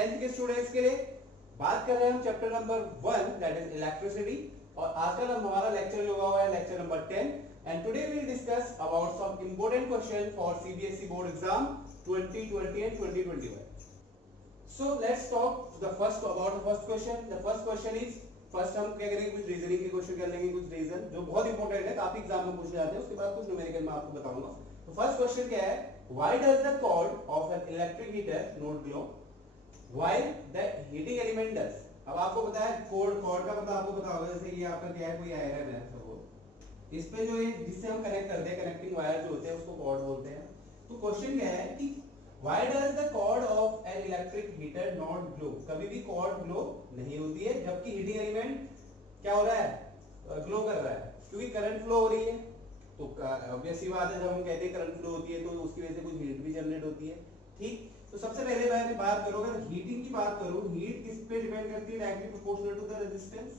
10th के students के लिए बात कर रहे हैं हम chapter number 1 that is electricity और आज का हमारा लेक्चर जो हुआ है lecture number 10 and today we will discuss about some important question for CBSE board exam 2020 and 2021. So let's talk the first about the first question. The first question is first हम क्या करेंगे कुछ reasoning के question कर लेंगे कुछ reason जो बहुत इंपॉर्टेंट है काफी एग्जाम में पूछे जाते हैं उसके बाद कुछ न्यूमेरिकल मैं आपको बताऊंगा. तो फर्स्ट क्वेश्चन क्या है why does the cord of an electric heater not glow while the heating element does. अब आपको पता है कॉर्ड का मतलब आपको पता होगा जैसे ये आपका क्या है कोई आयरन है सपोज इस पे जो ये जिससे हम कनेक्ट करते हैं कनेक्टिंग वायर जो होते हैं उसको कॉर्ड बोलते हैं. तो क्वेश्चन क्या है कि Why does the cord of an electric heater not glow? कभी भी कॉर्ड ग्लो नहीं होती है जबकि हीटिंग एलिमेंट क्या हो रहा है ग्लो कर रहा है क्योंकि करंट फ्लो हो रही है. तो ऑब्वियस सी बात है जब हम कहते हैं करंट फ्लो होती है तो उसकी वजह से कुछ हीट भी जनरेट होती है. ठीक. तो सबसे पहले मैं बात करूं अगर हीटिंग की बात करूं हीट किस पे डिपेंड करती है directly proportional to the resistance.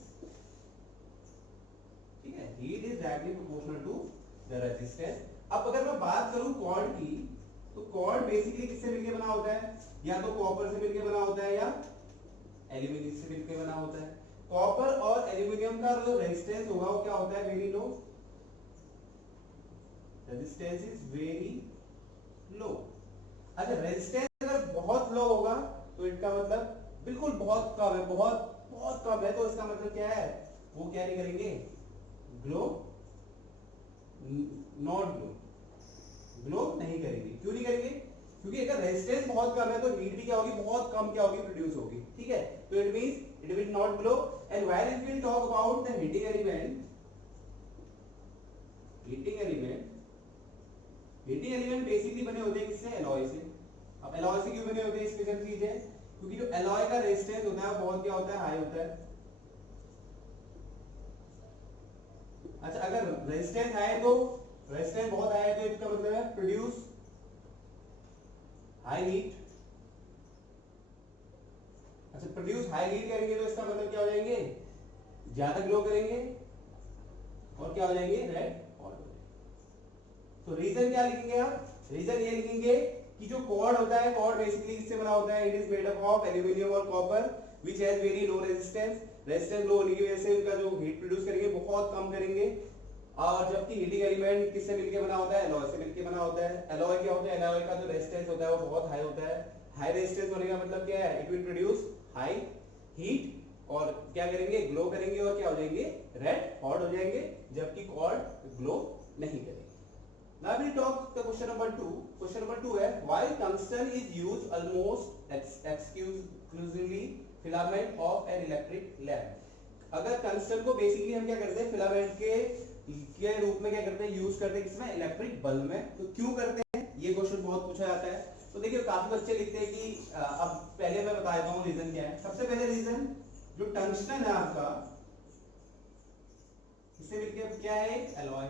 ठीक है heat is directly proportional to the resistance. अब अगर मैं बात करूं कॉर्ड की तो कॉर्ड बेसिकली किससे मिलकर बना होता है या तो कॉपर से मिलकर बना होता है या एल्यूमिनियम से मिलकर बना होता है. कॉपर और एल्यूमिनियम का जो रेजिस्टेंस होगा वो क्या होता है very low. Resistance is very low. अच्छा रेजिस्टेंस अगर बहुत लो होगा तो इसका मतलब बिल्कुल बहुत कम है बहुत बहुत कम है तो इसका मतलब क्या है वो क्या नहीं करेंगे ग्लो नॉट ग्लो नहीं करेंगे. क्यों नहीं करेंगे क्योंकि अगर रेजिस्टेंस बहुत कम है तो हीट भी क्या होगी बहुत कम क्या होगी प्रोड्यूस होगी. ठीक है तो it means it will not glow. And while if we talk about the heating element basically बने होते हैं किससे एलॉय से. अब एलॉय से क्यों बने होते हैं स्पेशल चीज है क्योंकि जो एलॉय का रेजिस्टेंस होता है बहुत क्या होता है हाई होता है. अच्छा अगर रेजिस्टेंस हाई है तो रेजिस्टेंस बहुत हाई है तो इसका मतलब है प्रोड्यूस हाई हीट. अच्छा प्रोड्यूस हाई हीट करेंगे तो इसका मतलब क्या हो जाएंगे ज्यादा ग्लो करेंगे और क्या हो जाएंगे रेड हॉट हो जाएंगे. तो रीजन क्या लिखेंगे आप रीजन ये लिखेंगे कि जो कॉर्ड होता है कॉर्ड बेसिकली किससे बना होता है it is made up of aluminium और copper which has very low resistance. Resistance low होने की वजह से उनका जो हीट प्रोड्यूस करेंगे बहुत कम करेंगे. और जबकि हीटिंग एलिमेंट किससे मिलकर बना होता है एलॉय से मिलकर बना होता है. एलॉय क्या होता है एलॉय का जो रेजिस्टेंस होता है वो बहुत हाई होता है. हाई रेजिस्टेंस होने का मतलब क्या है it will produce high heat और क्या करेंगे ग्लो करेंगे और क्या हो जाएंगे रेड हॉट हो जाएंगे जबकि कॉर्ड ग्लो नहीं करेंगे. Now we talk the question number 2. Question number 2 है why tungsten is used almost exclusively filament of an electric lamp. अगर टंगस्टन को बेसिकली हम क्या करते हैं फिलामेंट के रूप में क्या करते हैं यूज करते हैं किसमें इलेक्ट्रिक बल्ब में. तो क्यों करते हैं ये क्वेश्चन बहुत पूछा जाता है. तो देखिए काफी बच्चे लिखते हैं कि अब पहले मैं बता देता हूँ रीजन क्या है. सबसे पहले रीजन जो टंगस्टन है आपका इससे मिलकर क्या है एलॉय.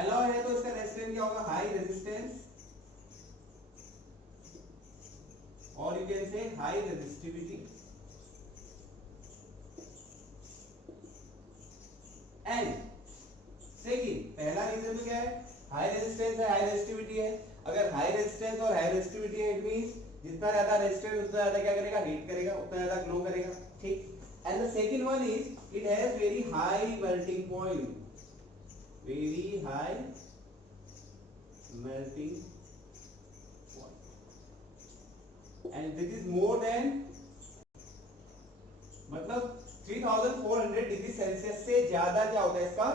एलॉय है तो इसका रेजिस्टेंस क्या होगा हाई रेजिस्टेंस और you can say high resistivity. And second पहला रीजन तो क्या है हाई रेजिस्टेंस है हाई रेजिस्टिविटी है. अगर हाई रेजिस्टेंस और हाई रेजिस्टिविटी है इट मींस जितना ज्यादा रेजिस्टेंस उतना ज्यादा क्या करेगा हीट करेगा उतना ज्यादा ग्लो करेगा. ठीक. And the second one is it has very high melting point. Very high melting point and this is more then मतलब 3400 डिग्री सेल्सियस से ज्यादा क्या होता है इसका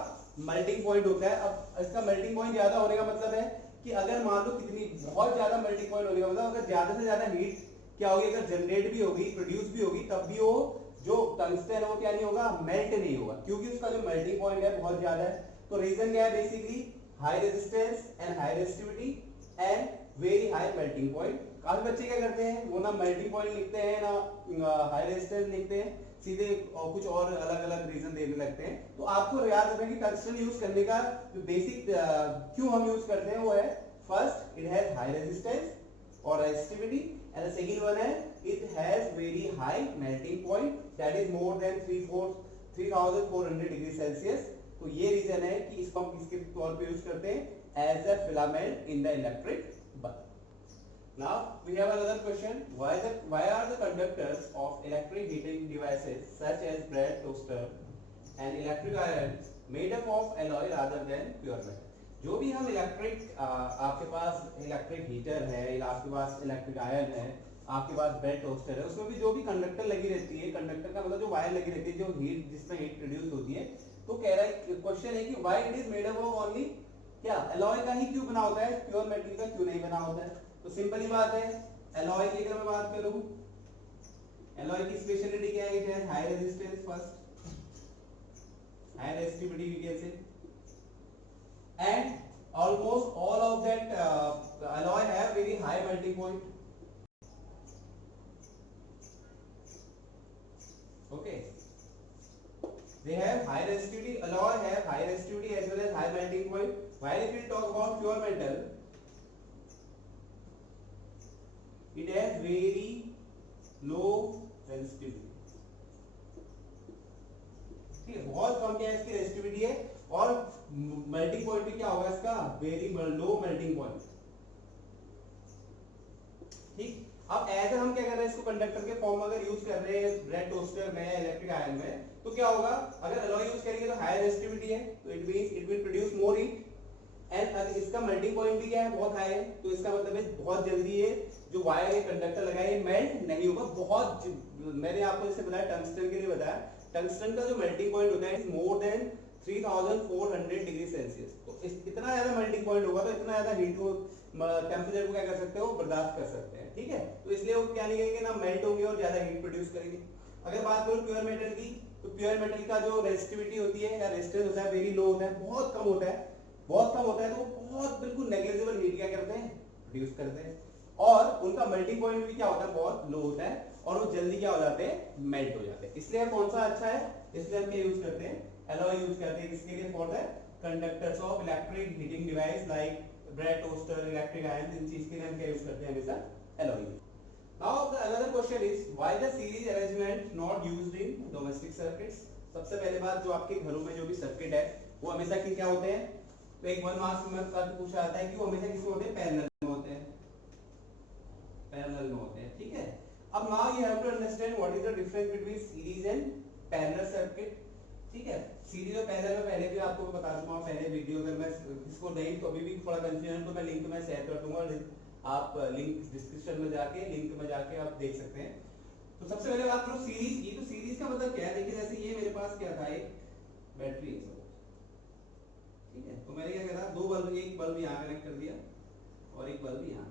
मेल्टिंग पॉइंट होता है. अब इसका मेल्टिंग पॉइंट ज्यादा होने का मतलब है कि अगर मान लो कितनी बहुत ज्यादा मेल्टिंग पॉइंट होने का मतलब अगर ज्यादा से ज्यादा हीट क्या होगी अगर जनरेट भी होगी प्रोड्यूस भी होगी तब भी वो जो टंगस्टन है वो क्या नहीं होगा मेल्ट नहीं होगा क्योंकि उसका जो मेल्टिंग पॉइंट है बहुत ज्यादा है. तो रीजन क्या है basically high resistance and high resistivity and very high melting point. काफी बच्चे क्या करते हैं वो ना मेल्टिंग पॉइंट लिखते हैं ना हाई रेजिस्टेंस लिखते हैं सीधे कुछ और अलग अलग रीजन देने लगते हैं. तो आपको याद रखना कि टंगस्टन यूज करने का जो बेसिक क्यों हम यूज करते हैं वो है first it has high resistance और resistivity and the second one है it has very high melting point that is more than 3400 degree Celsius. तो ये रीजन है कि इसको हम किसके तौर पे यूज करते हैं as a filament in the electric bulb. Now we have another question. Why are the conductors of electric heating devices such as bread toaster and electric iron made up of alloy rather than pure metal? जो भी हम electric आपके पास electric heater है या आपके पास electric iron है, आपके पास bread toaster है, उसमें भी जो भी कंडक्टर लगी रहती है, कंडक्टर का मतलब जो वायर लगी रहती है, जो हीट जिसमें हीट प्रोड्यूस होती है, तो कह रहा है क्वेश्चन है कि why it is made up of only क्या अलॉय का ही क्यों बना होता है, प्योर मेटल का क्यों नहीं बना होता है? तो सिंपल ही बात है, एलॉय की अगर मैं बात करूं, एलॉय की स्पेशलिटी क्या है? It has high resistance first, high resistivity we can say, and almost all of that alloy have very high melting point. Okay, they have high resistivity, alloy have high resistivity as well as high melting point. While if we talk about pure metal, it has very low resistivity. ठीक है, बहुत कम क्या है इसकी resistivity है, और melting point भी क्या होगा इसका? Very low melting point. ठीक, अब ऐसे हम क्या कर रहे हैं, इसको कंडक्टर के फॉर्म में अगर यूज कर रहे हैं ब्रेड टोस्टर में, इलेक्ट्रिक आयरन में, तो क्या होगा? अगर अलॉय यूज करेंगे तो हाई रेजिस्टिविटी है, तो it means it will produce more heat, and अगर इसका मेल्टिंग पॉइंट भी क्या है? बहुत हाई है, तो इसका मतलब है बहुत जल्दी ये जो वायर है कंडक्टर लगा है मेल्ट नहीं होगा। बहुत मैंने आपको जैसे बताया टंगस्टन के लिए बताया, टंगस्टन का जो मेल्टिंग पॉइंट होता है मोर देन 3400 डिग्री सेल्सियस। तो इतना ज्यादा मेल्टिंग पॉइंट होगा तो इतना ज्यादा हीट को, टेम्परेचर को क्या कर सकते हो? बर्दाश्त कर सकते हैं। ठीक है, तो इसलिए वो क्या नहीं करेंगे ना, मेल्ट होंगे और ज्यादा हीट प्रोड्यूस करेंगे। अगर बात करूं प्योर मेटल की, तो प्योर मेटल का जो रेजिस्टिविटी होती है या रेजिस्टेंस होता है वेरी लो होता है, बहुत कम होता है, बहुत कम होता है, तो बहुत बिल्कुल नेग्लिजिबल हीट क्या करते हैं? प्रोड्यूस करते हैं, और उनका मेल्टिंग पॉइंट भी क्या होता है? बहुत लो होता है, और वो जल्दी क्या हो जाते हैं? मेल्ट हो जाते हैं। इसलिए कौन सा अच्छा है? इसलिए हम क्या यूज करते हैं? एलॉय यूज करते हैं। किसके लिए? For the conductors of electric heating device like bread toaster, electric iron, इन चीज के लिए हम क्या यूज करते हैं? हमेशा alloy. Now the another question is why the series arrangement not used in domestic circuits? सबसे पहले बात, जो आपके घरों में जो भी सर्किट है वो हमेशा क्या होते हैं? तो एक 1 मार्क्स में पूछा जाता है कि वो हमेशा किसमें होते हैं? पैरेलल में होते हैं, पैरेलल में होते हैं। ठीक है, अब now you have to understand what is the difference between series and parallel circuit. ठीक है, सीरीज और पैरेलल में पहले भी आपको बता चुका हूं, पहले वीडियो, अगर मैं इसको नहीं तो अभी भी थोड़ा कंफ्यूजन तो मैं लिंक में शेयर कर दूंगा, आप लिंक डिस्क्रिप्शन में जाके लिंक में जाके आप देख सकते हैं। तो सबसे पहले बात करो सीरीज की, तो सीरीज का मतलब क्या है? देखिए जैसे ये मेरे पास क्या था, एक बैटरी है, ठीक है, तो मैंने क्या करा, दो बल्ब, एक बल्ब यहाँ कनेक्ट कर दिया और एक बल्ब यहाँ,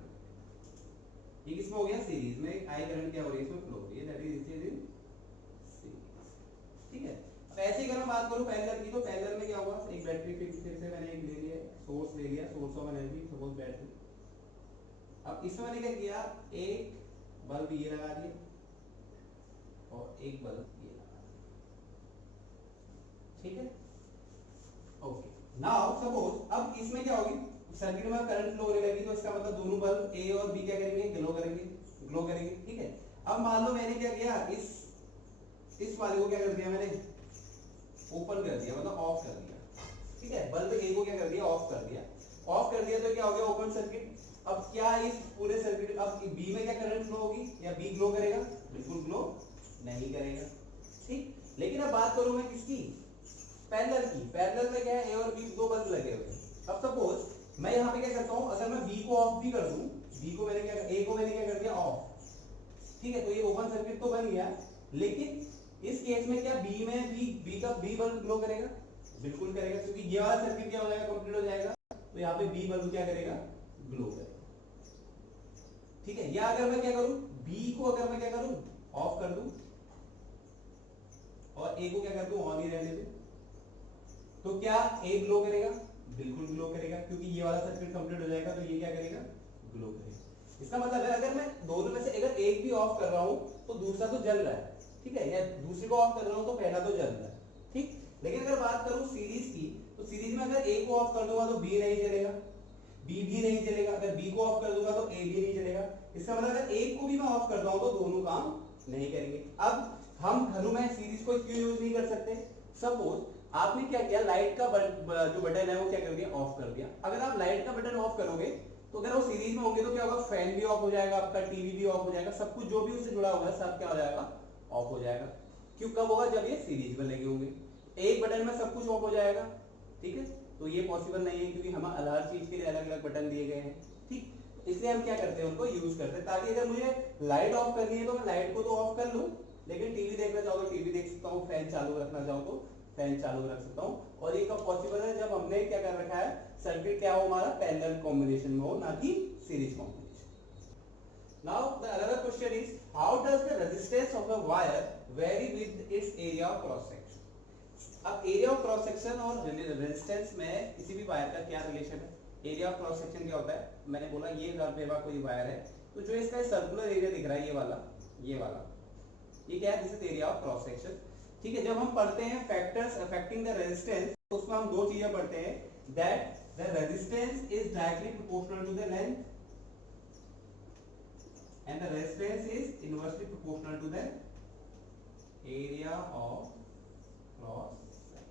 ये किसमें हो गया? सीरीज में। आई करंट क्या हो रही है? इसमें फ्लो हो रही है, दैट इज इन सीरीज। ठीक है, अब ऐसे ही अगर मैं बात करूं पैरेलल की, तो पैरेलल में क्या होगा? एक बैटरी फिर से मैंने एक ले लिया, सोर्स ले लिया, source of energy suppose battery. अब इसमें मैंने क्या किया, एक बल्ब ये लगा दिया और एक बल्ब ये लगा दिया। ठीक है, ओके। नाउ सपोज अब इसमें क्या होगी, सर्किट में करंट फ्लो होने लगी, तो इसका मतलब दोनों बल्ब ए और बी क्या करेंगे? ग्लो करेंगे, ग्लो करेंगे। ठीक है, अब मान लो मैंने क्या किया, इस वाले को क्या कर दिया मैंने? ओपन कर दिया, मतलब ऑफ कर दिया। ठीक है, बल्ब ए को क्या कर दिया? ऑफ कर दिया। ऑफ कर दिया तो क्या हो गया? Open circuit. अब क्या इस पूरे सर्किट, अब बी में क्या करंट फ्लो होगी या बी ग्लो करेगा? बिल्कुल ग्लो नहीं करेगा। ठीक, लेकिन अब बात करूं मैं किसकी? पैरेलल की। पैरेलल में क्या है? ए और बी दो बल्ब लगे हुए हैं। अब सपोज मैं यहाँ पे क्या करता हूँ, अगर मैं बी को ऑफ भी कर दूं, बी को मैंने क्या, ए को मैंने क्या कर दिया? ऑफ। ठीक है, तो ये ओपन सर्किट तो बन गया, लेकिन इस केस में क्या बी में बी का बी बल्ब ग्लो करेगा? बिल्कुल करेगा, क्योंकि ये वाला सर्किट क्या हो जाएगा? कंप्लीट हो जाएगा, तो यहाँ पे बी बल्ब क्या करेगा? ग्लो करेगा। ठीक है, या अगर मैं क्या करूं, बी को अगर मैं क्या करूं? ऑफ कर दूं और ए को क्या कर दूं? ऑन ही रहने दूं, तो क्या ए ग्लो करेगा? बिल्कुल ग्लो करेगा, क्योंकि ये वाला सर्किट कंप्लीट हो जाएगा, तो ये क्या करेगा? ग्लो करेगा। इसका मतलब है अगर मैं दोनों में से अगर एक भी ऑफ कर रहा हूं तो दूसरा तो जल रहा है। ठीक है, या दूसरे को ऑफ कर रहा हूं तो पहला तो जल रहा है। ठीक, लेकिन अगर बात करूं सीरीज की, तो सीरीज में अगर ए को ऑफ कर दूंगा तो बी नहीं जलेगा, बी भी नहीं जलेगा, अगर बी को ऑफ कर दूंगा तो ए भी नहीं जलेगा। इसका मतलब अगर एक को भी मैं ऑफ करता हूं तो दोनों काम नहीं करेंगे। अब हम घरों में सीरीज को क्यों यूज नहीं कर सकते? सपोज आपने क्या किया, लाइट का जो बटन है वो क्या कर दिया? ऑफ कर दिया। अगर आप लाइट का बटन ऑफ करोगे तो अगर वो सीरीज में होंगे तो क्या होगा, फैन भी ऑफ हो जाएगा, आपका टीवी भी ऑफ हो जाएगा, सब कुछ जो भी उससे जुड़ा हुआ है सब क्या हो जाएगा, ऑफ हो जाएगा। क्यों, कब होगा, जब ये सीरीज में लगे होंगे। एक बटन में सब कुछ ऑफ हो जाएगा, ठीक है। तो ये पॉसिबल नहीं है क्योंकि हम हर चीज के लिए अलग अलग बटन दिए गए हैं, ठीक। इसलिए हम क्या करते हैं, उनको यूज करते हैं, ताकि अगर मुझे लाइट ऑफ करनी है तो मैं लाइट को तो ऑफ कर लूं, लेकिन टीवी देखना चाहो तो टीवी देख सकता हूँ, फैन चालू रखना चाहो तो फैन चालू रख सकता हूँ। और ये कब पॉसिबल है, जब हमने क्या कर रखा है, सर्किट क्या हो हमारा, पैरेलल कॉम्बिनेशन में हो, ना कि series combination. Now the another question is, how does the resistance of a wire vary with its area of cross section? अब एरिया ऑफ क्रॉस सेक्शन और रेजिस्टेंस में किसी भी वायर का क्या रिलेशन है। एरिया ऑफ क्रॉस सेक्शन क्या होता है, मैंने बोला ये मेरा कोई वायर है, तो जो इसका सर्कुलर एरिया दिख रहा है ये वाला ये क्या है, this is area of cross section, ठीक है। जब हम पढ़ते हैं फैक्टर्स अफेक्टिंग द रेजिस्टेंस, तो उसमें हम दो चीजें पढ़ते हैं, that the resistance is directly proportional to the length and the resistance is inversely proportional to the area of cross section।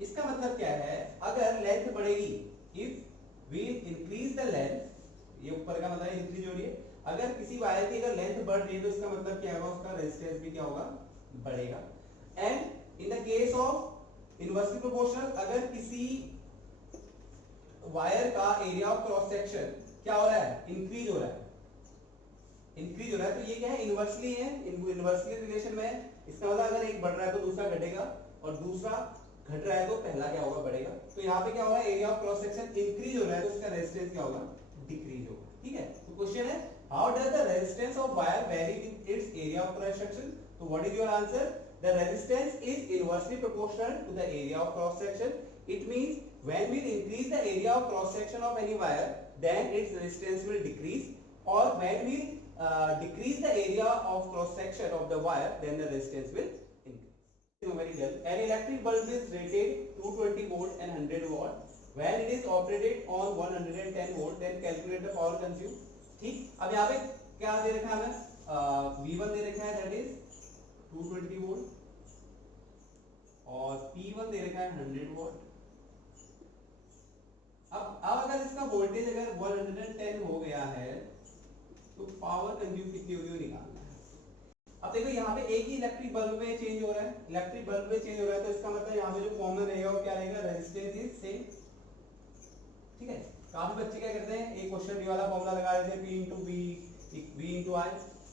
इसका मतलब क्या है, अगर लेंथ बढ़ेगी, if we increase the length, ये ऊपर का मतलब इंक्रीज हो रही है, अगर किसी वायर की अगर लेंथ बढ़ रही है तो इसका मतलब क्या होगा, उसका रेजिस्टेंस भी क्या होगा, बढ़ेगा। And in the case of inversely proportional, अगर किसी वायर का एरिया ऑफ क्रॉस सेक्शन क्या हो रहा है, इंक्रीज हो रहा है, तो ये क्या है, इनवर्सली है, इनवर्सली रिलेशन में है। इसका मतलब अगर एक बढ़ रहा है तो दूसरा घटेगा, और दूसरा घट रहा है तो पहला क्या होगा, बढ़ेगा। तो यहाँ पे क्या हो रहा है, area of cross section increase हो रहा है तो उसका रेजिस्टेंस क्या होगा, डिक्रीज होगा, ठीक है। तो क्वेश्चन है, how does the resistance of wire vary with its area of cross section. तो what is your answer, the resistance is inversely proportional to the area of cross section. It means when we increase the area of cross section of any wire, then its resistance will decrease, or when we decrease the area of cross section of the wire, then the resistance will increase. Very well. An electric bulb is rated 220 volt and 100 watt. When it is operated on 110 volt, then calculate the power consumed. ठीक, अब यहाँ पे क्या दे रखा है हमें, V1 दे रखा है, that is 220 volt, और P1 दे रखा है 100 watt। अब अगर इसका वोल्टेज अगर 110 हो गया है तो पावर कंज्यूम कितनी होगी वो निकालना है। अब देखो यहाँ पे एक ही इलेक्ट्रिक बल्ब में चेंज हो रहा है, तो इसका मतलब यहाँ पे जो फॉर्मूला रहेगा वो क्या रहेगा, रेजिस्टेंस इज सेम, ठीक है। काफी बच्चे क्या करते हैं, एक क्वेश्चन वाला फॉर्मूला लगा देते हैं, P into V into I,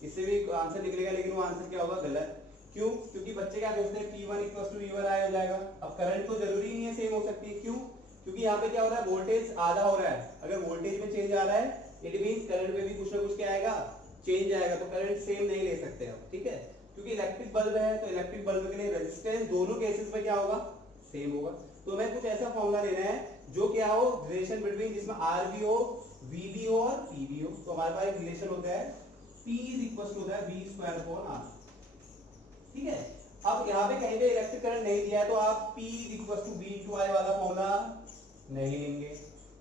इससे भी आंसर निकलेगा, लेकिन वो आंसर क्या होगा, गलत। क्यों, क्योंकि बच्चे क्या सोचते हैं P1 equals to V1I हो जाएगा। अब करंट तो जरूरी नहीं है सेम हो सकती है, क्यों, क्योंकि यहाँ पे क्या हो रहा है, वोल्टेज आधा हो रहा है। अगर वोल्टेज में चेंज आ रहा है, इट मींस करंट में भी कुछ ना कुछ क्या आएगा, चेंज आएगा, तो करंट सेम नहीं ले सकते हम, ठीक है। क्योंकि इलेक्ट्रिक बल्ब है तो इलेक्ट्रिक बल्ब के लिए रेजिस्टेंस दोनों केसेस में क्या होगा, सेम होगा। तो हमें कुछ ऐसा फॉर्मूला लेना है जो क्या हो, रिलेशन बिटवीन जिसमें आर भी हो, वी भी हो और पी भी हो। तो हमारे पास एक रिलेशन होता है, P इज इक्वल टू होता है V स्क्वायर अपॉन R, ठीक है। अब यहाँ पे कहीं पे इलेक्ट्रिक करंट नहीं दिया है तो आप P is equal to V to I वाला फॉर्मूला नहीं लेंगे,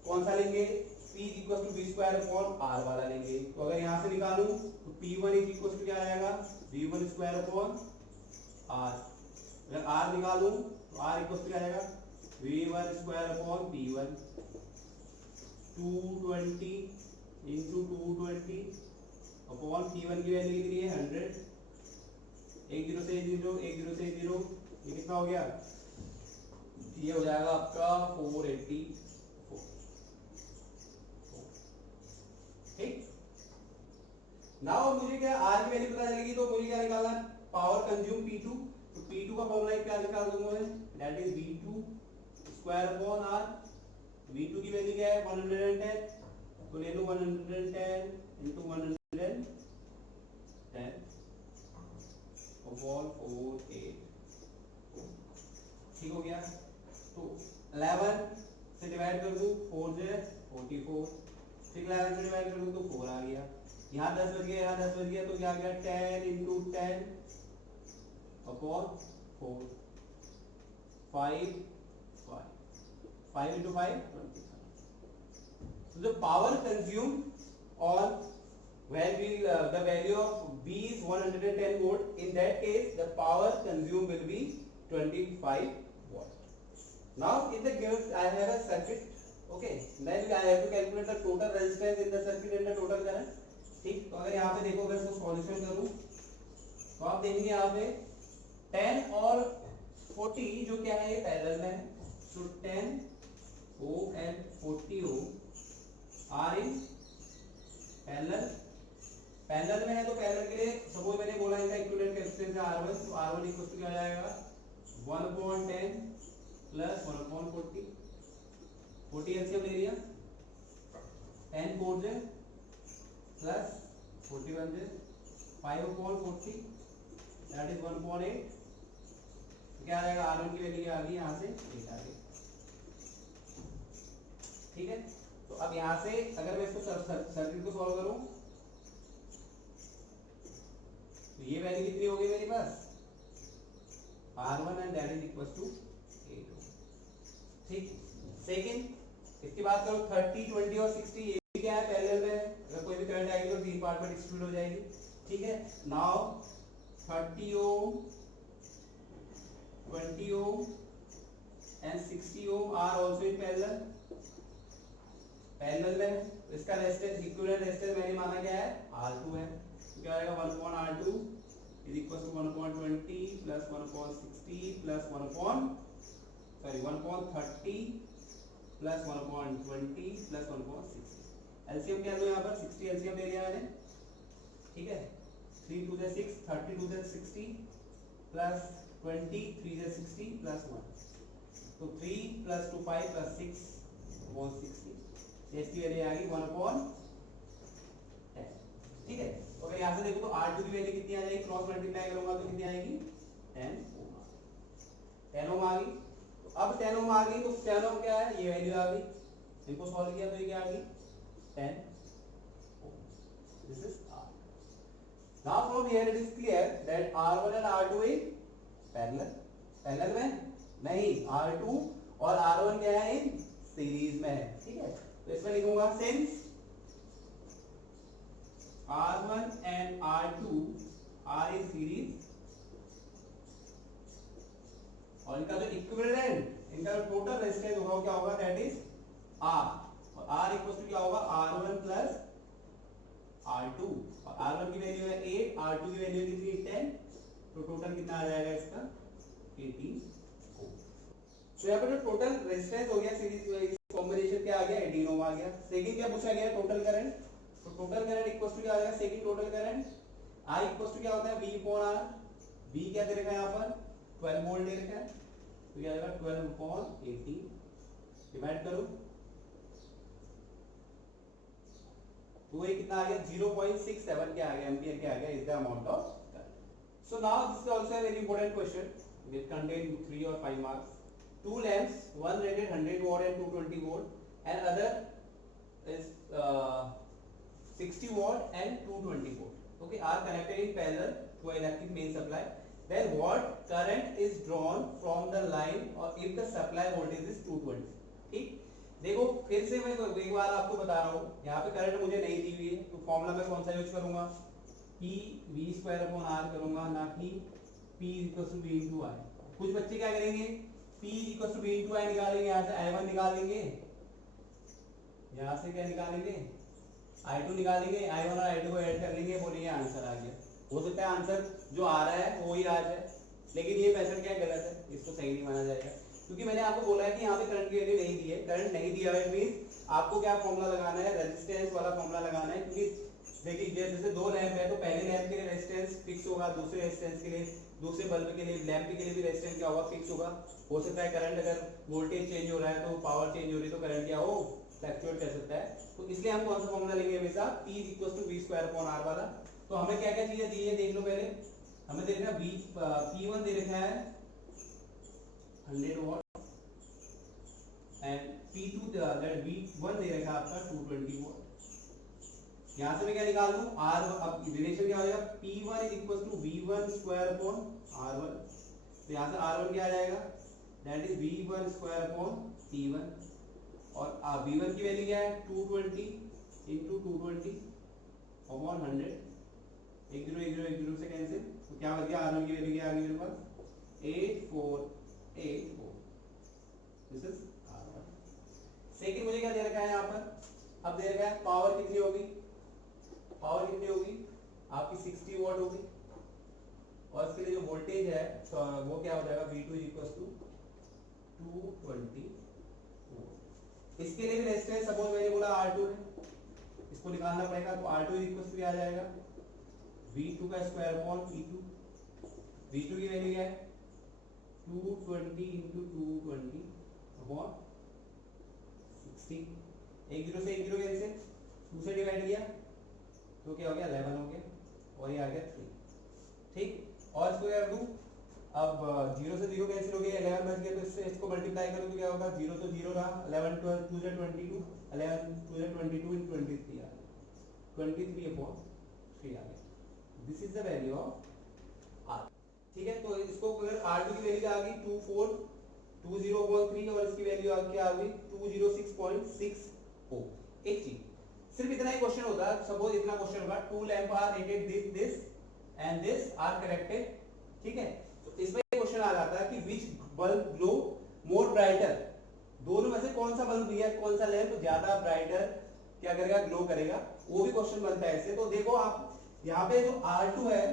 कौन सा लेंगे, P is equal to V square upon R वाला लेंगे। तो अगर यहाँ से निकालूं तो P1 इज इक्वल टू क्या आएगा, V1 स्क्वायर अपॉन R। अगर R निकालूं तो R इक्वल टू क्या आएगा, V1 square upon P1, 220 into 220 upon P1 की वैल्यू कितनी है, 100, एक जीरो से जीरो, एक जीरो से जीरो, ये कितना हो गया, ये हो जाएगा आपका 484, ठीक। नाउ मुझे क्या आर की वैल्यू पता चलेगी तो मुझे क्या निकालना है, पावर कंज्यूम P2। तो P2 का फॉर्मूला क्या निकाल दूंगा मैं, that is V2 square upon R। V2 की वैल्यू क्या है, 110, तो ले लो 110 into 110 अपॉन 484, ठीक हो गया। तो 11 से डिवाइड कर दूं, 4 से 44, फिर 11 से डिवाइड कर दूं तो 4 आ गया। यहाँ 10 बच गया, यहाँ 10 बच गया, तो क्या आ गया, 10 into 10 upon 4, 5 into 5 25। So the power consumed on when we the value of V is 110 volt, in that case the power consumed will be 25 watt, Now in the given I have a circuit, okay, then I have to calculate the total resistance in the circuit and the total current. ठीक, तो अगर यहाँ पे देखो, अगर इसको solution करूँ तो आप देखेंगे यहाँ पे 10 और 40 जो क्या है ये पैरेलल में है, so 10 ohm and 40 ohm are in parallel. Parallel में है तो पैरेलल के लिए सपोज मैंने बोला इनका इक्विवेलेंट कैपेसिटेंस है R1, तो R1 इक्वल टू क्या आ जाएगा 1/10 प्लस 1/40, 40 एलसीएम ले लिया, 10 4 जे प्लस 41 जे 5/40 दैट इज 1/8, क्या आ जाएगा R1 की वैल्यू आ गई यहाँ से 8 आ गई। ठीक है, तो अब यहाँ से अगर मैं इसको सर्किट को सॉल्व करूं तो ये वैल्यू कितनी होगी मेरे पास R1 and that is equal to 8। ठीक, सेकंड इसकी बात करो 30 20 और 60, ये भी क्या है पैरेलल में है, अगर कोई भी करंट आएगी तो तीन पार्ट में डिस्ट्रीब्यूट हो जाएगी। ठीक है, now 30 ohm 20 ohm and 60 ohm are also in parallel, parallel में इसका रेजिस्टेंस इक्विवेलेंट रेजिस्टेंस मैंने माना क्या है R2 है, तो क्या आएगा 1/R2 is equal to 1/20 plus 1/60 plus 1/30 plus 1/20 plus 1/60। LCM क्या लो यहाँ पर 60 एलसीएम ले लिया मैंने। ठीक है, 3 2 6 30 2 60 प्लस 20 3 60 प्लस 1, तो 3 प्लस 2 5 प्लस 6/60, इसकी वैल्यू आ गई 1/10। ठीक है, तो अगर यहाँ से देखो तो R2 की वैल्यू कितनी आ जाएगी, क्रॉस मल्टीप्लाई करूंगा तो कितनी आएगी 10 ओम, 10 ओम आ गई। तो अब 10 ओम आ गई तो 10 ओम क्या है, ये वैल्यू आ गई, इनको सॉल्व किया तो ये क्या आ गई 10 ohm. This is R। Now from here it is clear that R1 and R2 is parallel, parallel में नहीं, R2 और R1 क्या है इन सीरीज में है। ठीक है, तो इसमें लिखूंगा since R1 and R2 are in series और इनका जो इक्विवेलेंट इनका जो टोटल रेजिस्टेंस होगा क्या होगा दैट इज R, और R इक्वल टू क्या होगा R1 प्लस R2, और R1 की वैल्यू है 8, R2 की वैल्यू कितनी है 10, तो टोटल कितना आ जाएगा इसका 18 ओम। तो यहाँ पर जो टोटल रेजिस्टेंस हो गया सीरीज कॉम्बिनेशन क्या आ गया 18 ओम आ गया। सेकंड क्या पूछा गया टोटल करंट, तो टोटल करंट इक्वल टू क्या आ जाएगा second total current I equal to क्या होता है V/R, V क्या दे रखा है यहाँ पर 12 वोल्ट दे रखा है, तो क्या आएगा 12/18 डिवाइड करो तो ये कितना आ गया 0.67 क्या आ गया एम्पियर क्या आ गया is the amount of current. So now this is also a very important question which contain 3 और 5 marks. Two lamps, one rated 100 watt and 220 volt, and other is 60 watt and 220 volt. Okay, are connected in parallel to an electric main supply. Then what current is drawn from the line, or if the supply voltage is 220? ठीक, देखो फिर से मैं एक बार आपको बता रहा हूँ, यहाँ पे करंट मुझे नहीं दी हुई है, तो फॉर्मूला में कौन सा यूज करूंगा P V²/R करूंगा, ना कि P = V × I। कुछ बच्चे क्या करेंगे P = V × I निकालेंगे, यहाँ से I1 निकालेंगे, यहाँ से क्या निकालेंगे I2 निकालेंगे, I1 और I2 को ऐड कर लेंगे, बोलेंगे आंसर आ गया। हो सकता है आंसर जो आ रहा है वो ही आ जाए, लेकिन ये मेथड क्या गलत है, इसको सही नहीं माना जाएगा, क्योंकि मैंने आपको बोला है कि यहाँ पे करंट की वैल्यू नहीं दी है। करंट नहीं दिया है मींस आपको क्या फॉर्मूला लगाना है, रेजिस्टेंस वाला फॉर्मूला लगाना है, क्योंकि देखिए जैसे दो लैंप है तो पहले लैंप के लिए रेजिस्टेंस फिक्स होगा, दूसरे रेजिस्टेंस के लिए, दूसरे बल्ब के लिए, लैंप के लिए भी रेजिस्टेंस क्या होगा फिक्स होगा। हो सकता है करंट अगर वोल्टेज चेंज हो रहा है तो पावर चेंज हो रही है तो करंट क्या हो फ्लक्चुएट कर सकता है। तो इसलिए हम कौन सा फॉर्मूला लेंगे हमेशा P = V²/R वाला। तो हमें क्या क्या चीजें दी है देख लो पहले, हमें दे रखा है P1 दे रखा है 100 वाट एंड P2 दैट V1 दे रखा है आपका 220 वाट। यहाँ से मैं क्या निकाल लूं R, अब रिलेशन क्या हो जाएगा P1 = V1²/R1, तो यहाँ से R1 क्या आ जाएगा दैट इज V1²/P1, और V1 की वैल्यू क्या है 220 × 220/100, 1 0 1 0 1 0 से कैंसिल, तो क्या बच गया R1 की वैल्यू क्या आ गई मेरे पास 8484। This is R1। सेकंड मुझे क्या दे रखा है यहाँ पर, अब दे रखा है पावर कितनी होगी, पावर कितनी होगी आपकी 60 वॉट होगी, और इसके लिए जो वोल्टेज है तो वो क्या हो जाएगा V2 220 वोल्ट। इसके लिए भी रेजिस्टेंस सपोज मैंने बोला R2 है, इसको निकालना पड़ेगा, तो R2 आ जाएगा V2 का स्क्वायर अपॉन V2। V2 की वैल्यू क्या है 220 इंटू 220 अपॉन 60। एक जीरो से एक जीरो कैंसिल, 2 से डिवाइड किया तो क्या हो गया 11 हो गया, और ये आ गया 3। ठीक, और इसको क्या कर दूं, अब 0 से 0 कैंसिल हो गया, 11 बच गया, तो इससे इसको मल्टीप्लाई करूं तो क्या होगा, 0 तो 0 रहा, 11 2 से 22, 11 2 से 22 इन 23 आ गया, 23 अपॉन 3 आ गया। This is the value of R। ठीक है, तो इसको अगर R2 की वैल्यू आ गई 2420/3 और इसकी वैल्यू क्या आ गई 206.6 ओम। एक चीज सिर्फ इतना ही क्वेश्चन होता है, सपोज इतना क्वेश्चन होगा, 2 lamp are rated this and this are connected. ठीक है, तो इसमें क्वेश्चन आ जाता है कि which bulb glow more brighter, दोनों में से कौन सा बल्ब दिया, कौन सा लैंप ज्यादा ब्राइटर क्या करेगा, ग्लो करेगा, वो भी क्वेश्चन बनता है ऐसे। तो देखो आप यहाँ पे जो R2 है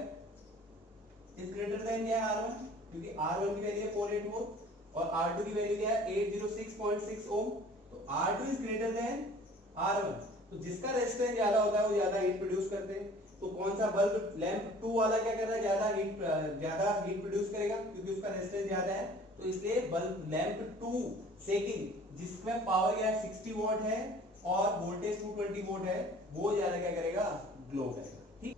इज ग्रेटर देन क्या है R1, क्योंकि R1 की वैल्यू है 484 और R2 की वैल्यू क्या है 806.6 ओम। तो R2 is greater than R1, तो जिसका रेजिस्टेंस ज्यादा होता है वो ज्यादा हीट प्रोड्यूस करते हैं। तो कौन सा बल्ब लैंप 2 वाला क्या कर रहा है, ज्यादा हीट प्रोड्यूस करेगा क्योंकि उसका रेजिस्टेंस ज्यादा है, तो इसलिए बल्ब लैंप 2 सेकिंग जिसमें पावर क्या है 60 वॉट है और वोल्टेज 220 वोल्ट है, वो ज्यादा क्या करेगा, ग्लो करेगा। ठीक,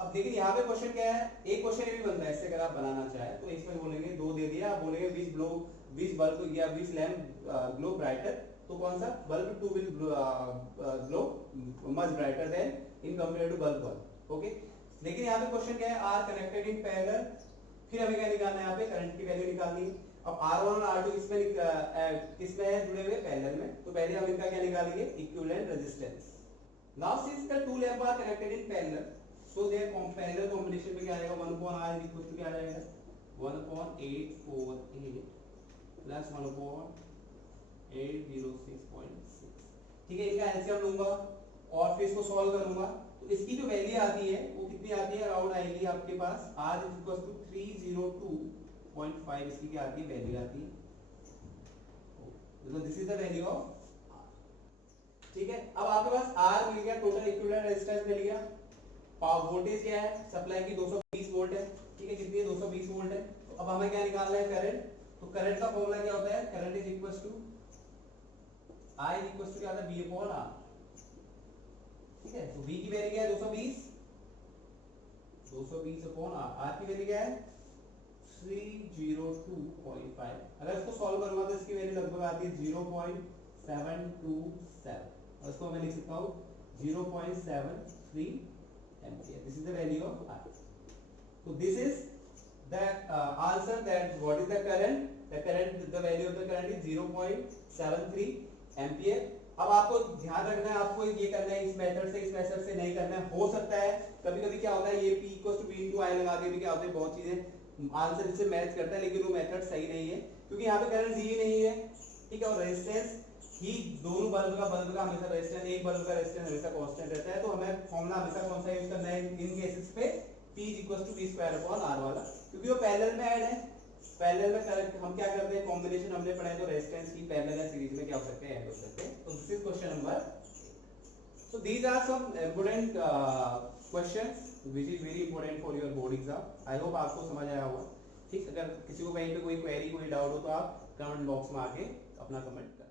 अब देखिए यहाँ पे क्वेश्चन क्या है, एक क्वेश्चन ये भी बनता है इससे, अगर आप बनाना चाहे तो इसमें बोलेंगे 2 दे दिया, आप बोलेंगे विच बल्ब या विच लैंप ग्लो ब्राइटर, तो कौन सा bulb 2 will glow much brighter than in compare to bulb 1। Okay, लेकिन यहाँ पे क्वेश्चन क्या है, आर कनेक्टेड इन पैरेलल, फिर हमें क्या निकालना है, यहाँ पे करंट की वैल्यू निकालनी है। अब R1 और R2 किसमें है, जुड़े हुए पैरेलल में, तो पहले हम इनका क्या निकालेंगे, equivalent resistance. Now since the two lamp are connected in parallel, so their parallel combination में क्या आ जाएगा, 1/r इज इक्वल टू क्या आ जाएगा 1/848 प्लस 1/806.6। ठीक है, इनका एलसीएम लूंगा और फिर इसको सॉल्व करूंगा, तो इसकी जो वैल्यू आती है वो कितनी आती है, अराउंड आएगी आपके पास r इज इक्वल टू 302.5, इसकी क्या आती है, वैल्यू आती है। तो this is the value of r। ठीक है, अब आपके पास r मिल गया, टोटल इक्विवेलेंट रेजिस्टेंस मिल गया, पावर वोल्टेज क्या है, सप्लाई की 220 वोल्ट है। ठीक है, कितनी है 220 वोल्ट है। तो अब हमें क्या निकालना है, करंट, तो करंट का फॉर्मूला क्या होता है, current is equal to I is equal to क्या होता है, V अपॉन R। ठीक है, तो V की वैल्यू क्या है 220 अपॉन R, R की वैल्यू क्या है 302.5। अगर इसको सॉल्व करूंगा तो इसकी वैल्यू लगभग आती है 0.727, और इसको मैं लिख सकता हूं 0.73 ampere. This is the value of R। So this is the answer, that what is the current, the value of the current is 0.73 ampere. अब आपको ध्यान रखना है, आपको ये करना है इस मेथड से, इस मेथड से नहीं करना है। हो सकता है कभी-कभी क्या होता है, ये P = V * I लगा के भी क्या होता है, बहुत चीजें आंसर इससे मैच करता है, लेकिन वो मेथड सही नहीं है क्योंकि यहाँ पे करंट दी ही नहीं है। ठीक है, और रेजिस्टेंस ही दोनों बल्ब का हमेशा रेजिस्टेंस, एक बल्ब का रेजिस्टेंस हमेशा कांस्टेंट रहता है, तो हमें फॉर्मूला हमेशा कौन सा यूज करना है इन केसेस पे, P = V² R वाला, क्योंकि वो पैरेलल में ऐड है। पैरेलल में हम क्या करते हैं, कॉम्बिनेशन हमने पढ़ा है, तो रेजिस्टेंस की पैरेलल या सीरीज में क्या हो सकते हैं, ऐड हो सकते हैं। तो this is question number. So these are some important questions which is very important for your board exam. I hope आपको समझ आया होगा। ठीक, अगर किसी को कहीं पे कोई क्वेरी, कोई डाउट हो तो आप कमेंट बॉक्स में आके अपना कमेंट